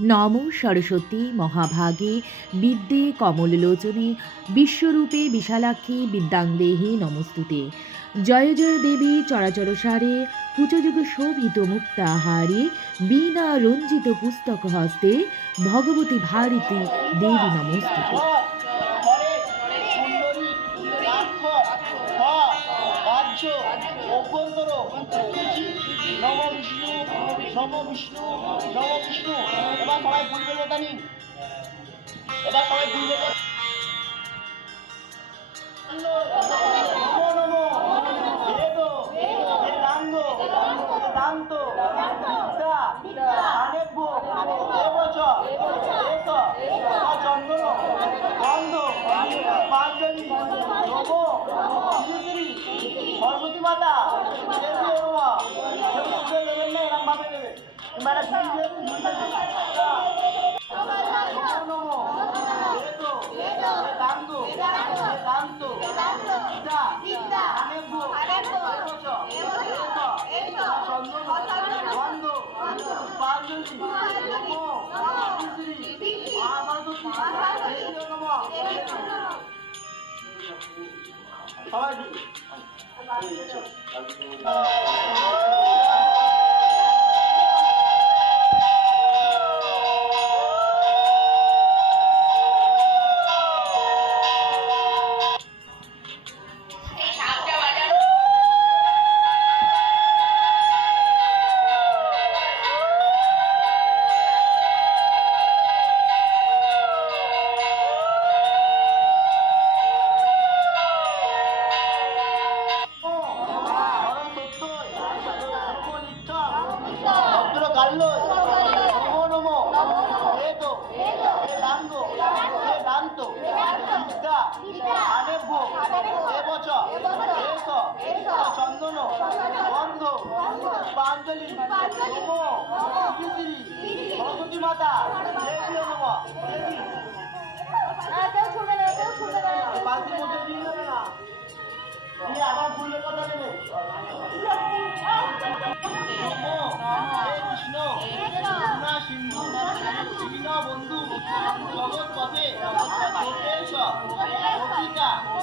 নম সরস্বতী মহাভাগে বিদ্যে কমললোচনে, বিশ্বরূপে বিশালাক্ষী বিদ্যাঙ্গদেহি নমস্তুতে। জয় জয় দেবী চরাচর সারে কুচযুগ শোভিত মুক্তাহারে বীণা রঞ্জিত পুস্তক হস্তে ভগবতী ভারতী দেবী নমস্তুতে। নম বিষ্ণু নম বিষ্ণু নম বিষ্ণু। সবাই ভুলবে কথা নিন এবার সবাই ভুলবে সরস্বতী মাতা সবাই ভদ্র বিদ্যা আনেভ্য দেবচ এস চন্দন গন্ধ পাঞ্জলি নমো শ্রী সরস্বতী মাতা দেবী নম দেবী বালতির মধ্যে দিয়ে বন্ধু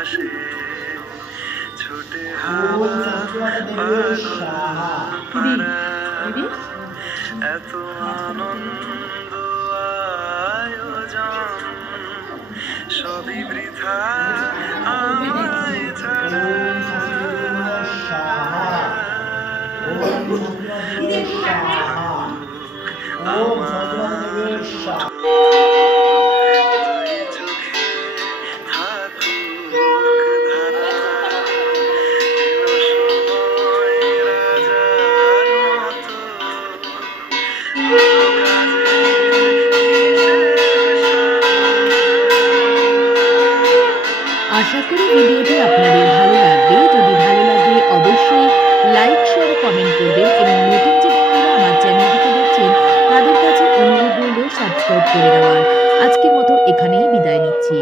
পাশে ছুটে হাওয়া পাড়া। এত আনন্দ আয়োজন সবই বৃথা আমায় ছাড়া। দুই ভিডিওটি আপনাদের ভালো লাগবে। যদি ভালো লাগে, অবশ্যই লাইক শেয়ার কমেন্ট করবেন এবং নতুন যে বন্ধুরা আমার চ্যানেলটিকে দেখছেন, তাদের কাছে অনুরোধ রইল সাবস্ক্রাইব করে নেওয়ার আজকের মতো এখানেই বিদায় নিচ্ছি।